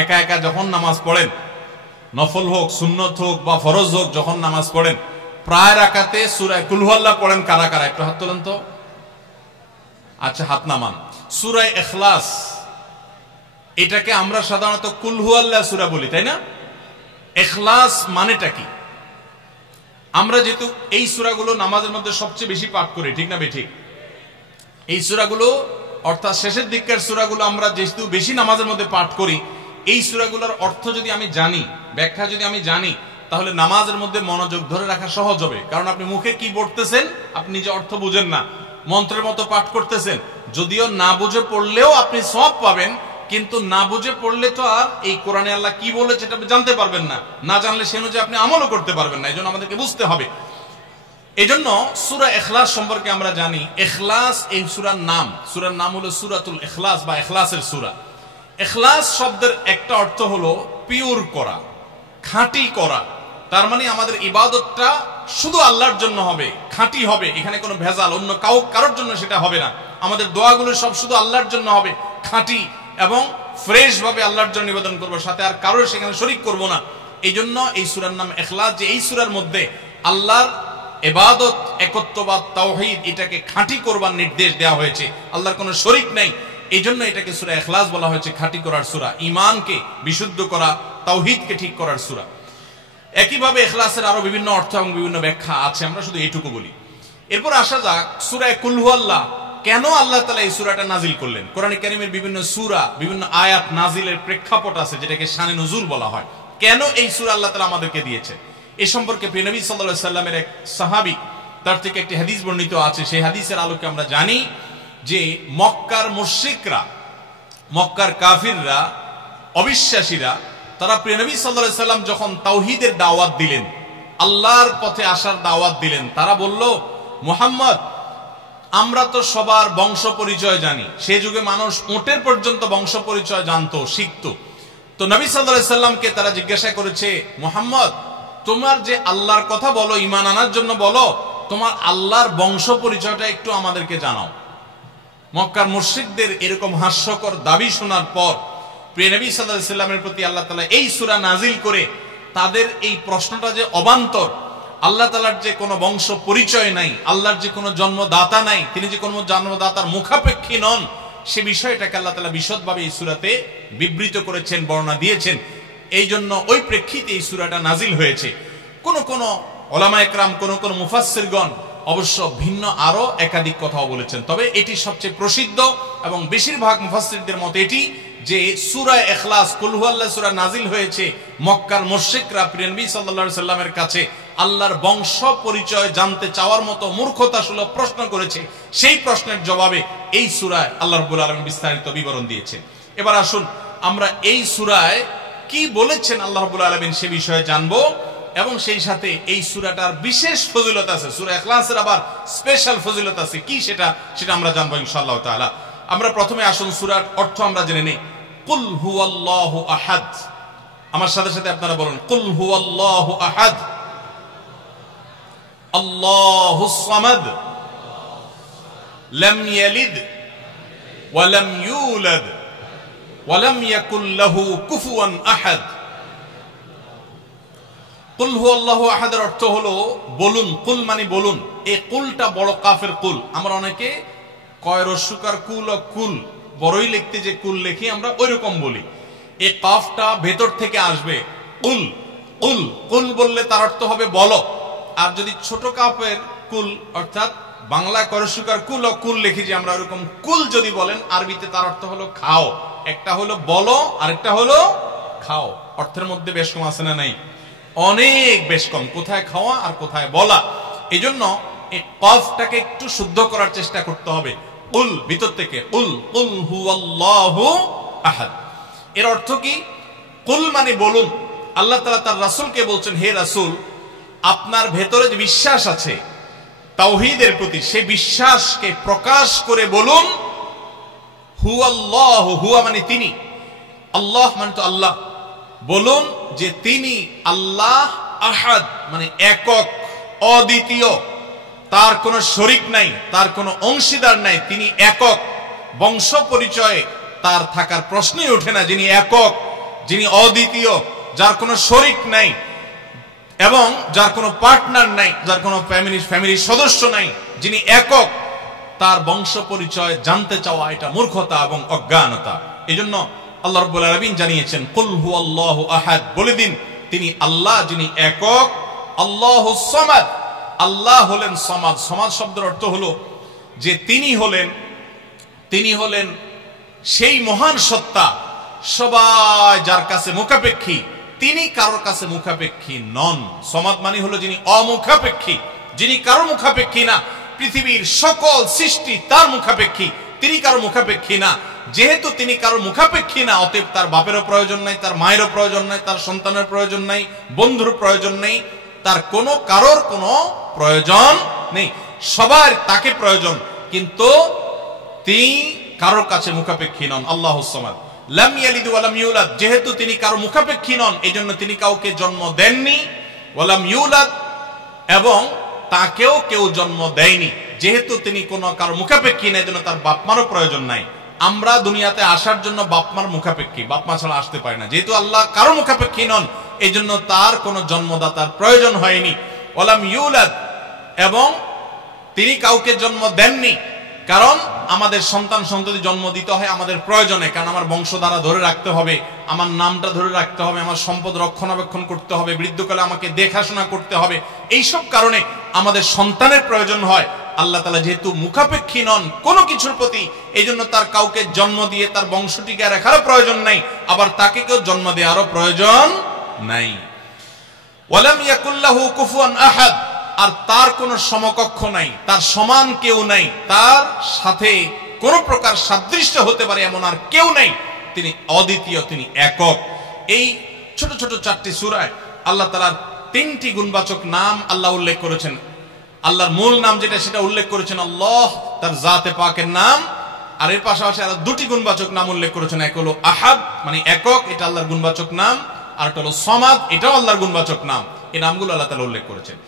একা একা যখন নামাজ পড়েন, নফল হোক সুন্নত হোক বা ফরজ হোক, যখন নামাজ পড়েন প্রায় রাকাতে সূরা কুল হুয়াল্লাহ পড়েন কারা কারা? একটু হাত তোলেন তো। আচ্ছা, হাত নামান। সূরা ইখলাস, এটাকে আমরা সাধারণত কুল হুয়াল্লাহ সূরা বলি, তাই না? ইখলাস মানেটা কি? আমরা যেহেতু এই সূরাগুলো নামাজের মধ্যে সবচেয়ে বেশি পাঠ করি, ঠিক না বেঠিক? এই সূরাগুলো অর্থাৎ শেষের দিককার সূরাগুলো আমরা যেহেতু বেশি নামাজের মধ্যে পাঠ করি, এই সূরাগুলোর অর্থ যদি আমি জানি, ব্যাখ্যা যদি আমি জানি, তাহলে নামাজের মধ্যে মনোযোগ ধরে রাখা সহজ হবে। কারণ আপনি মুখে কি পড়তেছেন আপনি নিজে অর্থ বুঝেন না, মন্ত্রের মতো পাঠ করতেছেন। যদিও না বুঝে পড়লেও আপনি সওয়াব পাবেন, কিন্তু না বুঝে পড়লে তো আর এই কোরআনে আল্লাহ কি বলেছে এটা জানতে পারবেন না, না জানলে সে অনুযায়ী আপনি আমলও করতে পারবেন না। এজন্য আমাদেরকে বুঝতে হবে। এজন্য সূরা ইখলাস সম্পর্কে আমরা জানি। ইখলাস এই সূরার নাম, সূরার নাম হলো সূরাতুল ইখলাস বা ইখলাসের সূরা। ইখলাস শব্দের একটা অর্থ হলো পিওর করা, খাঁটি করা। তার মানে আমাদের ইবাদতটা শুধু আল্লাহর জন্য হবে, খাঁটি হবে, এখানে কোনো ভেজাল অন্য কারোর জন্য সেটা হবে না। আমাদের দোয়াগুলো সব শুধু আল্লাহর জন্য হবে, খাঁটি এবং ফ্রেশ ভাবে আল্লাহর জন্য নিবেদন করবো, সাথে আর কারোর সেখানে শরীক করব না। এই জন্য এই সূরার নাম ইখলাস, যে এই সূরার মধ্যে আল্লাহর ইবাদত, একত্ববাদ, তাওহীদ এটাকে খাঁটি করবার নির্দেশ দেওয়া হয়েছে। আল্লাহর কোনো শরীক নাই, এই জন্য এটাকে সূরা ইখলাস বলা হয়েছে, খাঁটি করার সূরা, ঈমানকে বিশুদ্ধ করা, তাওহীদকে ঠিক করার সূরা। একইভাবে ইখলাসের আরো বিভিন্ন অর্থ এবং বিভিন্ন ব্যাখ্যা আছে, আমরা শুধু এইটুকু বলি। এরপর আসা যাক সূরা কুল হুয়াল্লাহ। কেন আল্লাহ তাআলা এই সূরাটা নাজিল করলেন? কোরআনে কারীমের বিভিন্ন সূরা, বিভিন্ন আয়াত নাজিলের প্রেক্ষাপট আছে, যেটাকে শানে নুজুল বলা হয়। কেন এই সূরা আল্লাহ তাআলা আমাদেরকে দিয়েছে, এ সম্পর্কে প্রিয় নবী সাল্লাল্লাহু আলাইহি সাল্লামের এক সাহাবী, তার থেকে একটি হাদিস বর্ণিত আছে। সেই হাদিসের আলোকে আমরা জানি যে মক্কার মুশরিকরা, মক্কার কাফিররা, অবিশ্বাসীরা, তারা প্রিয় নবী সাল্লাল্লাহু আলাইহি সাল্লাম যখন তাওহীদের দাওয়াত দিলেন, আল্লাহর পথে আসার দাওয়াত দিলেন, তারা বলল, মুহাম্মদ, আমরা তো সবার বংশ পরিচয় জানি। সেই যুগে মানুষ উটের পর্যন্ত বংশ পরিচয় জানতো, শিখতো। তো নবী সাল্লাল্লাহু আলাইহি সাল্লামকে তারা জিজ্ঞাসা করেছে, মুহাম্মদ, তোমার যে আল্লাহর কথা বলো, ঈমান আনার জন্য বলো, তোমার আল্লাহর বংশ পরিচয়টা একটু আমাদেরকে জানাও। মক্কার মুশরিকদের এরকম হাস্যকর দাবি শোনার পর প্রিয় নবী সাল্লাল্লাহু আলাইহি সাল্লামের প্রতি আল্লাহ তাআলা এই সূরা নাজিল করে তাদের এই প্রশ্নটা যে অবান্তর, আল্লাহ তাআলার যে কোনো বংশ পরিচয় নাই, আল্লাহর যে কোনো জন্মদাতা নাই, তিনি যে কোনো জন্মদাতার মুখাপেক্ষী নন, সে বিষয়টাকে আল্লাহ তাআলা বিশদভাবে এই সূরাতে বিবৃত করেছেন, বর্ণনা দিয়েছেন। এই জন্য ওই প্রেক্ষিতে এই সূরাটা নাজিল হয়েছে। কোন কোন উলামা ইকরাম, কোন কোন মুফাসসিরগণ অবশ্য ভিন্ন আরো একাধিক কথাও বলেছেন, তবে এটি সবচেয়ে প্রসিদ্ধ এবং বেশিরভাগ মুফাসসিরদের মত এটি যে সূরা ইখলাস, কুল হুয়াল্লাহ সূরা নাজিল হয়েছে মক্কার মুশরিকরা প্রিয় নবী সাল্লাল্লাহু আলাইহি সাল্লামের কাছে আল্লাহর বংশ পরিচয় জানতে চাওয়ার মতো মূর্খতাসুলভ প্রশ্ন করেছে। সেই প্রশ্নের জবাবে এই সূরায় আল্লাহ রাব্বুল আলামিন বিস্তারিত বিবরণ দিয়েছেন। এবার আসুন আমরা এই সূরায় কি বলেছেন আল্লাহ রাব্বুল আলামিন সে বিষয়ে জানবো, এবং সেই সাথে এই সূরাটার বিশেষ ফজিলত আছে, সূরা ইখলাসের আবার স্পেশাল ফজিলত আছে কি সেটা আমরা জানবো ইনশাআল্লাহ তাআলা। আমরা প্রথমে আসুন সূরার অর্থ আমরা জেনে নেই। কুল হুয়াল্লাহু আহাদ। আমার সাথে সাথে আপনারা বলুন, কুল হুয়াল্লাহু আহাদ, আল্লাহুস সামাদ, লাম ইয়ালিদ ওয়া লাম ইউলাদ ওয়া লাম ইয়াকুল লাহু কুফুয়ান আহাদ। কুল হুয়াল্লাহু আহাদের অর্থ হলো বলুন। কুল মানে বলুন। এই কুলটা বড় কাফের কুল। আমরা অনেকে কয় রস্যকার কুল ও কুল, বড়ই লিখতে যে কুল লিখি আমরা ওই রকম বলি। এই কাফটা ভেতর থেকে আসবে, কুল। কুল কুল বললে তার অর্থ হবে বলো। আর যদি ছোট কাফের কুল অর্থাৎ বাংলায় করস্যকার কুল ও কুল লিখি যে আমরা ওরকম কুল যদি বলেন, আরবিতে তার অর্থ হলো খাও। একটা হলো বলো আর একটা হলো খাও। অর্থের মধ্যে বেশ কম আছে না নাই? অনেক বেশ কম। কোথায় খাওয়া আর কোথায় বলা। এই জন্য এই কফটাকে একটু শুদ্ধ করার চেষ্টা করতে হবে। কুল ভিতর থেকে, কুল কুল হুয়াল্লাহু আহাদ। এর অর্থ কি? কুল মানে বলুন। আল্লাহ তাআলা তার রাসূলকে বলছেন, হে রাসূল, আপনার ভেতরে যে বিশ্বাস আছে তাওহীদের প্রতি, সেই বিশ্বাসকে প্রকাশ করে বলুন, হুয়াল্লাহু, হুয়া মানে তিনি, আল্লাহ মানে তো আল্লাহ। বলুন যে তিনি আল্লাহ, আহাদ মানে একক, অদ্বিতীয়, তার কোনো শরীক নাই, তার কোনো অংশীদার নাই, তিনি একক। বংশ পরিচয়ে তার থাকার প্রশ্নই ওঠে না, যিনি একক, যিনি অদ্বিতীয়, যার কোনো শরিক নাই এবং যার কোনো পার্টনার নাই, যার কোনো ফ্যামিলির সদস্য নাই, যিনি একক, তার বংশ পরিচয় জানতে চাওয়া এটা মূর্খতা এবং অজ্ঞানতা। এজন্য আল্লাহ রাব্বুল আলামিন জানিয়েছেন, কুল হুয়াল্লাহু আহাদ, বলে দিন তিনি আল্লাহ যিনি একক, আল্লাহুস সামাদ, আল্লাহ হলেন সমাদ। সমাদ শব্দের অর্থ হলো যে তিনি হলেন সেই মহান সত্তা, সবাই যার কাছে মুখাপেক্ষী, তিনি কারোর কাছে মুখাপেক্ষী নন। সমাদ মানে হলো যিনি অমুখাপেক্ষী, যিনি কারো মুখাপেক্ষী না। পৃথিবীর সকল সৃষ্টি তার মুখাপেক্ষী, তিনি কারো মুখাপেক্ষী না। যেহেতু তিনি কারো মুখাপেক্ষী না, অতএব তার বাপেরও প্রয়োজন নাই, তার মায়েরও প্রয়োজন নাই, তার সন্তানের প্রয়োজন নাই, বন্ধুর প্রয়োজন নেই, তার কারোর কোনো প্রয়োজন নেই। সবার তাকে প্রয়োজন, কিন্তু তিনি কারোর কাছে মুখাপেক্ষী নন। আল্লাহুস সামাদ, লাম ইয়ালিদ ওয়া লাম ইউলাদ, যেহেতু তিনি কারো মুখাপেক্ষী নন, এজন্য তিনি কাউকে জন্ম দেননি। ওয়া লাম ইউলাদ, এবং তাকেও কেউ জন্ম দেয়নি। যেহেতু তিনি কোনো কারো মুখাপেক্ষী না, এজন্য তার বাপ মারও প্রয়োজন নাই। আমরা দুনিয়াতে আসার জন্য বাপ মার মুখাপেক্ষী, বাপ মা ছাড়া আসতে পারি না। যেহেতু আল্লাহ কারো মুখাপেক্ষী নন, এই জন্য তার কোনো জন্মদাতার প্রয়োজন হয়নি। ওয়া লাম ইউলাদ, এবং তিনি কাউকে জন্ম দেননি। কারণ আমাদের সন্তান সন্ততি জন্ম দিতে হয় আমাদের প্রয়োজনে, কারণ আমার বংশধারা ধরে রাখতে হবে, আমার নামটা ধরে রাখতে হবে, আমার সম্পদ রক্ষণাবেক্ষণ করতে হবে, বৃদ্ধকালে আমাকে দেখাশোনা করতে হবে। এইসব কারণে আমাদের সন্তানের প্রয়োজন হয়। আল্লাহ তাআলা যেহেতু মুখাপেক্ষী নন কোনো কিছুর প্রতি, এই জন্য তার কাউকে জন্ম দিয়ে তার বংশটিকে রাখারও প্রয়োজন নাই, আবার তাকে কেউ জন্ম দেওয়ারও প্রয়োজন নাই। ওয়ালাম ইয়াকুল্লাহু কুফুয়ান আহাদ, আর তার কোনো সমকক্ষ নাই, তার সমান কেউ নাই, তার সাথে কোন প্রকার সাদৃশ্য হতে পারে এমন আর কেউ নাই। তিনি অদ্বিতীয়, তিনি একক। এই ছোট ছোট 4টি সূরায় আল্লাহ তাআলার 3টি গুণবাচক নাম আল্লাহ উল্লেখ করেছেন। আল্লাহর মূল নাম যেটা, সেটা উল্লেখ করেছেন আল্লাহ, তার জাতে পাকের নাম। আর এর পাশাপাশি আরো 2টি গুণবাচক নাম উল্লেখ করেছেন। এক হলো আহাদ, মানে একক, এটা আল্লাহর গুণবাচক নাম। আর একটা হলো সমাদ, এটাও আল্লাহর গুণবাচক নাম। এই নামগুলো আল্লাহ তাআলা উল্লেখ করেছেন।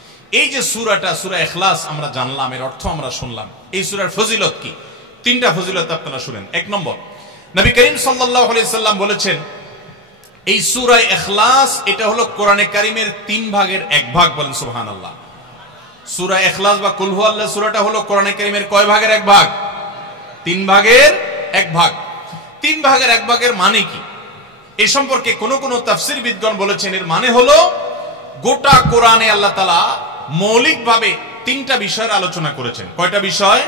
এই যে সূরাটা, সূরা ইখলাস আমরা জানলাম, এর অর্থ আমরা শুনলাম। এই সূরার ফজিলত কি? 3টা ফজিলত আপনারা শুনেন। 1 নম্বর, নবী করিম সাল্লাল্লাহু আলাইহি সাল্লাম বলেছেন, এই সূরা ইখলাস এটা হলো কোরআনে কারীমের 3 ভাগের 1 ভাগ। বলেন সুবহানাল্লাহ। সূরা ইখলাস বা কুল হুয়াল্লাহ সূরাটা হলো কোরআনে কারীমের কয় ভাগের 1 ভাগ? 3 ভাগের 1 ভাগ। 3 ভাগের 1 ভাগের মানে কি? এই সম্পর্কে কোন কোন তাফসীরবিদগণ বলেছেন, এর মানে হলো গোটা কোরআনে আল্লাহ তাআলা মৌলিকভাবে 3টা বিষয়ের আলোচনা করেছেন। কয়টা বিষয়?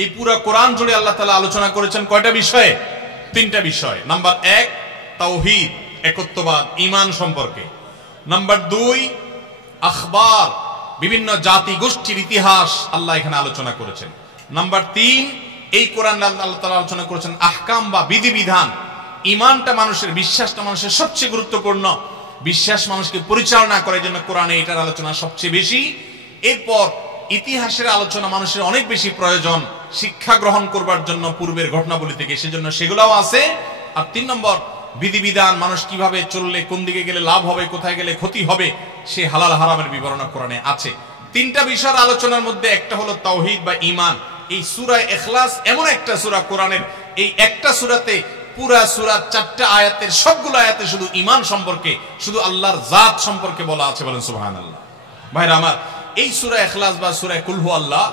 এই পুরো কোরআন জুড়ে আল্লাহ তাআলা আলোচনা করেছেন কয়টা বিষয়ে? 3টা বিষয়। নাম্বার 1 তাওহীদ, একত্ববাদ, ঈমান সম্পর্কে। নাম্বার 2 আখবার, বিভিন্ন জাতি গোষ্ঠীর ইতিহাস আল্লাহ এখানে আলোচনা করেছেন। নাম্বার 3 এই কোরআন আল্লাহ তাআলা আলোচনা করেছেন আহকাম বা বিধিবিধান। ঈমানটা মানুষের, বিশ্বাসটা মানুষের সবচেয়ে গুরুত্বপূর্ণ। বিশ্বাস মানুষকে পরিচালনা করে, জন্য কোরআনে এটার আলোচনা সবচেয়ে বেশি। এরপর ইতিহাসের আলোচনা মানুষের অনেক বেশি প্রয়োজন শিক্ষা গ্রহণ করবার জন্য পূর্বের ঘটনাবলী থেকে, সেজন্য সেগুলোও আছে। আর 3 নম্বর বিধিবিধান, মানুষ কিভাবে চললে কোন দিকে গেলে লাভ হবে, কোথায় গেলে ক্ষতি হবে, সে হালাল হারামের বিবরণ কোরআনে আছে। 3টা বিষয়ের আলোচনার মধ্যে একটা হলো তাওহীদ বা ঈমান। এই সূরা ইখলাস এমন একটা সূরা কোরআনের, এই একটা সূরাতে পুরা সূরা 4টা আয়াতের সবগুলো আয়াতে শুধু ঈমান সম্পর্কে, শুধু আল্লাহর জাত সম্পর্কে বলা আছে। বলেন সুবহানাল্লাহ। ভাইরা আমার, এই সূরা ইখলাস বা সূরা কুল হুয়াল্লাহ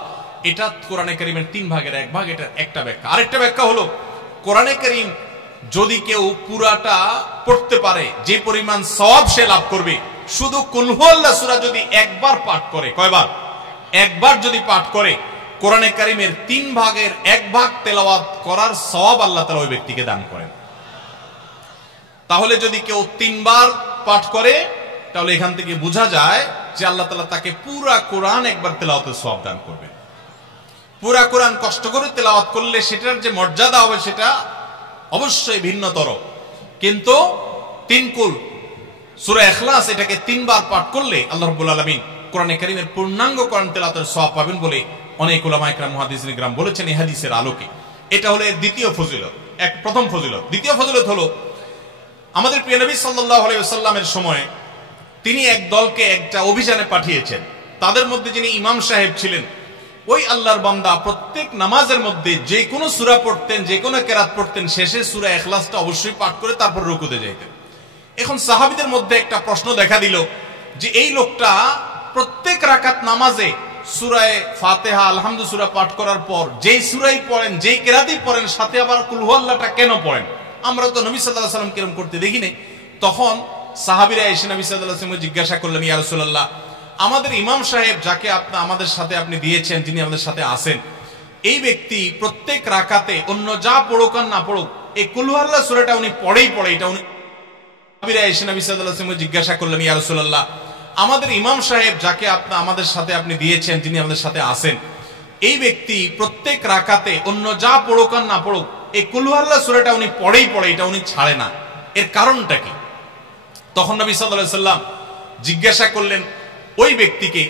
এটা কোরআনে কারীমের 3 ভাগের 1 ভাগ। এটা একটা ব্যাখ্যা। আরেকটা ব্যাখ্যা হলো, কোরআনে কারীম যদি কেউ পুরাটা পড়তে পারে, যে পরিমাণ সওয়াব সে লাভ করবে। শুধু কুল হুয়াল্লাহ সূরা যদি একবার পাঠ করে, কয়বার? একবার যদি পাঠ করে, কোরআনে কারীমের 3 ভাগের 1 ভাগ তেলাওয়াত করার সওয়াব আল্লাহ তাআলা ওই ব্যক্তিকে দান করেন। তাহলে যদি কেউ 3 বার পাঠ করে, তাহলে এখান থেকে বোঝা যায় যে আল্লাহ তাআলা তাকে পুরা কোরআন একবার তেলাওয়াতের সওয়াব দান করবেন। পুরা কোরআন কষ্ট করে তেলাওয়াত করলে সেটার যে মর্যাদা হবে সেটা অবশ্যই ভিন্নতর। কিন্তু 3 কুল সূরা ইখলাস এটাকে 3 বার পাঠ করলে আল্লাহ রাব্বুল আলামিন কোরআনে কারীমের পূর্ণাঙ্গ কোরআন তেলাওয়াতের সওয়াব পাবেন বলে অনেক উলামা ইকরাম মুহাদ্দিসিন ইকরাম বলেছেন এই হাদিসের আলোকে। এটা হলো এর দ্বিতীয় ফজিলত, প্রথম ফজিলত। দ্বিতীয় ফজিলত হলো, আমাদের প্রিয় নবী সাল্লাল্লাহু আলাইহি ওয়াসাল্লামের সময় তিনি এক দলকে একটা অভিযানে পাঠিয়েছেন। তাদের মধ্যে যিনি ইমাম সাহেব ছিলেন, ওই আল্লাহর বান্দা প্রত্যেক নামাজের মধ্যে যে কোনো সূরা পড়তেন, যে কোনো কেরাত পড়তেন, শেষে সূরা ইখলাসটা অবশ্যই পাঠ করে তারপর রুকুতে যাইতেন। এখন সাহাবীদের মধ্যে একটা প্রশ্ন দেখা দিল যে এই লোকটা প্রত্যেক রাকাত নামাজে সূরা ফাতিহা আলহামদু সূরা পাঠ করার পর যেই সূরাই পড়েন, যেই কেরাতই পড়েন, সাথে আবার কুল হুয়াল্লাহটা কেন পড়েন? আমরা তো নবী সাল্লাল্লাহু আলাইহি ওয়াসাল্লাম কিরকম করতে দেখি নাই। তখন সাহাবীরা এসে নবী সাল্লাল্লাহু আলাইহি ওয়াসাল্লামকে জিজ্ঞাসা করলেন, ইয়া রাসূলুল্লাহ, আমাদের ইমাম সাহেব যাকে আমাদের সাথে আপনি দিয়েছেন, যিনি আমাদের সাথে আছেন, এই ব্যক্তি প্রত্যেক রাকাতে অন্য যা পড়ুক আর না পড়ুক এই কুল হুয়াল্লাহ সূরাটা উনি পড়েই পড়ে। এটা উনি সাহাবীরা এসে নবী সাল্লাল্লাহু আলাইহি ওয়াসাল্লামকে জিজ্ঞাসা করলেন, ইয়া রাসূলুল্লাহ, আমাদের ইমাম সাহেব যাকে আমাদের সাথে আপনি দিয়েছেন, যিনি আমাদের সাথে আছেন, এই ব্যক্তি প্রত্যেক রাকাতে অন্য যা পড়ুক আর না পড়ুক এই কুল হুয়াল্লাহ সূরাটা উনি পড়েই পড়ে, এটা উনি ছাড়ে না, এর কারণটা কি? তখন নবী সাল্লাল্লাহু আলাইহি ওয়াসাল্লাম জিজ্ঞাসা করলেন ওই ব্যক্তিকে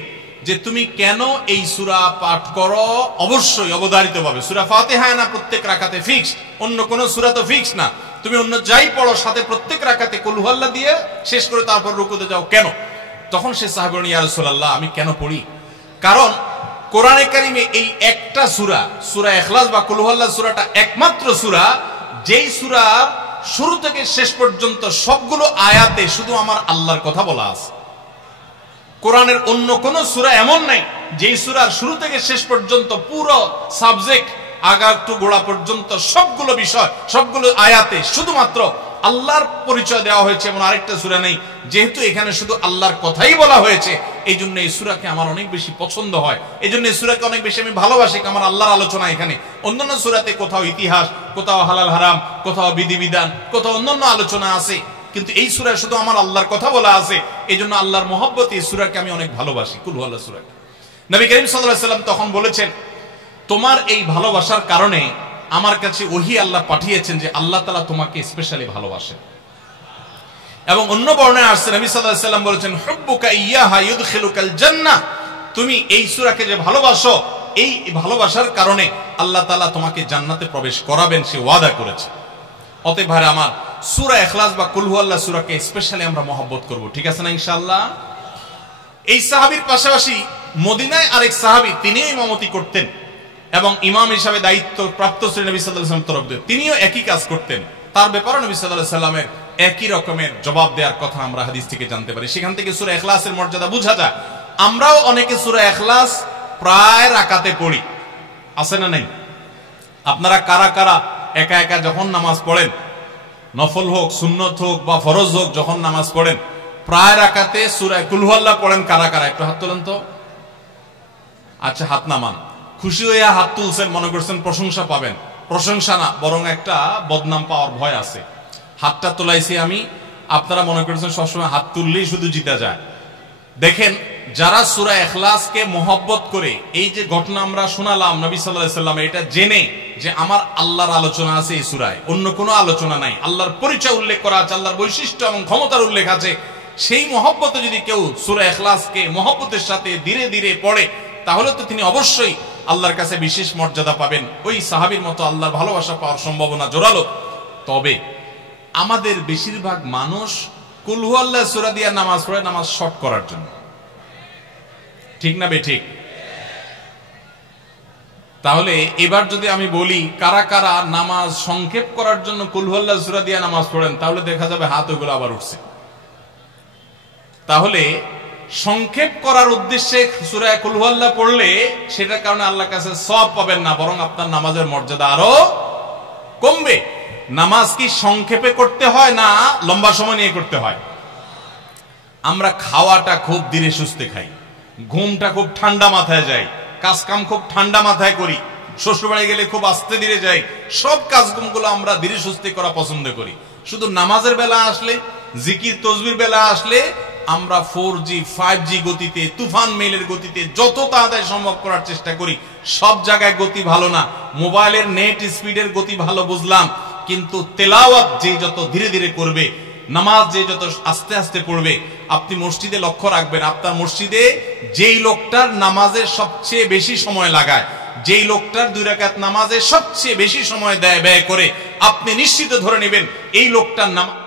যে তুমি কেন এই সূরা পাঠ করো? অবশ্যই অবধারিতভাবে সূরা ফাতিহা না প্রত্যেক রাকাতে ফিক্সড, অন্য কোন সূরা তো ফিক্সড না, তুমি অন্য যাই পড়ো সাথে প্রত্যেক রাকাতে কুল হুয়াল্লাহ দিয়ে শেষ করে তারপর রুকুতে যাও কেন? তখন সে সাহাবী বলেন, ইয়া রাসূলুল্লাহ, আমি কেন পড়ি? কারণ কোরআনে কারিমে এই একটা সূরা, সূরা ইখলাস বা কুল হুয়াল্লাহ সূরাটা একমাত্র সূরা যেই সূরার শুরু থেকে শেষ পর্যন্ত সবগুলো আয়াতে শুধু আমার আল্লাহর কথা বলা আছে। কোরআনের অন্য কোন সূরা এমন নাই যেই সূরার শুরু থেকে শেষ পর্যন্ত পুরো সাবজেক্ট আগা টু গোড়া পর্যন্ত সবগুলো বিষয়, সবগুলো আয়াতে শুধুমাত্র আল্লাহর পরিচয় দেওয়া হয়েছে, এমন আরেকটা সূরা নেই। যেহেতু এখানে শুধু আল্লাহর কথাই বলা হয়েছে, এই জন্য এই সূরাকে আমার অনেক বেশি পছন্দ হয়, এই জন্য এই সূরাকে অনেক বেশি আমি ভালোবাসি। আমার আল্লাহর আলোচনা এখানে। অন্যান্য সূরাতে কোথাও ইতিহাস, কোথাও হালাল হারাম, কোথাও বিধিবিধান, কোথাও অন্যান্য আলোচনা আছে, কিন্তু এই সূরায় শুধু আমার আল্লাহর কথা বলা আছে। এই জন্য আল্লাহর মহব্বতে এই সূরাকে আমি অনেক ভালোবাসি, কুল হুয়াল্লাহ সূরাকে। নবী করিম সাল্লাল্লাহু আলাইহি ওয়াসাল্লাম তখন বলেছেন, তোমার এই ভালোবাসার কারণে আমার কাছে ওহী আল্লাহ পাঠিয়েছেন যে আল্লাহ তাআলা তোমাকে স্পেশালি ভালোবাসেন। এবং অন্য বর্ণনায় আসছে নবী সাল্লাল্লাহু আলাইহি ওয়াসাল্লাম বলেছেন, হুব্বুকা ইয়াহা ইউদখিলুকাল জান্নাহ, তুমি এই সূরাকে যে ভালোবাসো, এই ভালোবাসার কারণে আল্লাহ তাআলা তোমাকে জান্নাতে প্রবেশ করাবেন, সে ওয়াদা করেছে। অতএব ভাই আমার, সূরা ইখলাস বা কুল হুয়াল্লাহ সূরাকে স্পেশালি আমরা মহব্বত করব, ঠিক আছে না ইনশাআল্লাহ? এই সাহাবীর পাশাপাশি মদিনায় আরেক সাহাবী, তিনিও ইমামতি করতেন এবং ইমাম হিসাবে দায়িত্ব প্রাপ্ত ছিলেন নবী সাল্লাল্লাহু আলাইহি ওয়াসাল্লাম তরফ থেকে, তিনিও একই কাজ করতেন। তার ব্যাপারে নবী সাল্লাল্লাহু আলাইহি ওয়াসাল্লামের একই রকমের জবাব দেওয়ার কথা আমরা হাদিস থেকে জানতে পারি। সেখান থেকে সূরা ইখলাসের মর্যাদা বোঝা যায়। আমরাও অনেকে সূরা ইখলাস প্রায় রাকাতে পড়ি, আছে না নাই? আপনারা কারা কারা একা একা যখন নামাজ পড়েন, নফল হোক, সুন্নত হোক বা ফরজ হোক, যখন নামাজ পড়েন প্রায় রাকাতে সূরা কুল হুয়াল্লাহ পড়েন? কারা কারা একটু হাত তোলেন তো। আচ্ছা, হাত নামান। খুশি হয়ে হাত তুলছেন, মনে করছেন প্রশংসা পাবেন। প্রশংসা না, বরং একটা বদনাম পাওয়ার ভয় আছে। হাতটা তোলাইছি আমি, আপনারা মনে করছেন সবসময় হাত তুললেই শুধু জিতা যায়। দেখেন, যারা সূরা ইখলাসকে মহব্বত করে, এই যে ঘটনা আমরা শোনালাম নবী সাল্লাল্লাহু আলাইহি ওয়াসাল্লাম, এটা জেনে যে আমার আল্লাহর আলোচনা আছে এই সূরায়, অন্য কোনো আলোচনা নাই, আল্লাহর পরিচয় উল্লেখ করা আছে, আল্লাহর বৈশিষ্ট্য এবং ক্ষমতার উল্লেখ আছে, সেই মহব্বতে যদি কেউ সূরা ইখলাসকে মহব্বতের সাথে ধীরে ধীরে পড়ে, তাহলে তো তিনি অবশ্যই আল্লাহর কাছে বিশেষ মর্যাদা পাবেন। ওই সাহাবীর মতো আল্লাহর ভালোবাসা পাওয়ার সম্ভাবনা জোরালো। তবে আমাদের বেশিরভাগ মানুষ কুল হুয়াল্লাহ সূরা দিয়ে নামাজ পড়ে নামাজ শর্ট করার জন্য, ঠিক না বেঠিক? তাহলে এবার যদি আমি বলি কারা কারা নামাজ সংক্ষেপ করার জন্য কুল হুয়াল্লাহ সূরা দিয়ে নামাজ পড়েন, তাহলে দেখা যাবে হাত ওগুলো আবার উঠছে। তাহলে সংক্ষেপ করার উদ্দেশ্যে সূরা কুল হুয়াল্লাহ পড়লে সেটার কারণে আল্লাহর কাছে সওয়াব পাবেন না, বরং আপনার নামাজের মর্যাদা আরো কমবে। নামাজ কি সংক্ষেপে করতে হয় না লম্বা সময় নিয়ে করতে হয়? আমরা খাওয়াটা খুব ধীরে সুস্থে খাই, ঘুমটা খুব ঠান্ডা মাথায় যায়, কাজ কাম খুব ঠান্ডা মাথায় করি, শ্বশুরবাড়ি গেলে খুব আস্তে ধীরে যাই, সব কাজগুলো আমরা ধীরে সুস্থে করা পছন্দ করি। শুধু নামাজের বেলা আসলে, জিকির তসবির বেলা আসলে আমরা 4G 5G গতিতে, তুফান মেলের গতিতে যত তাড়াতাড়ি সম্ভব করার চেষ্টা করি। সব জায়গায় গতি ভালো না, মোবাইলের নেট স্পিডের গতি ভালো বুঝলাম, কিন্তু তেলাওয়াত যে যত ধীরে ধীরে করবে, নামাজ যে যত আস্তে আস্তে পড়বে, আপনি মসজিদে লক্ষ্য রাখবেন, আপনার মসজিদে যেই লোকটার নামাজে সবচেয়ে বেশি সময় লাগায়, যেই লোকটার 2 রাকাত নামাজে সবচেয়ে বেশি সময় ব্যয় করে, আপনি নিশ্চিত ধরে নেবেন এই লোকটার নামাজ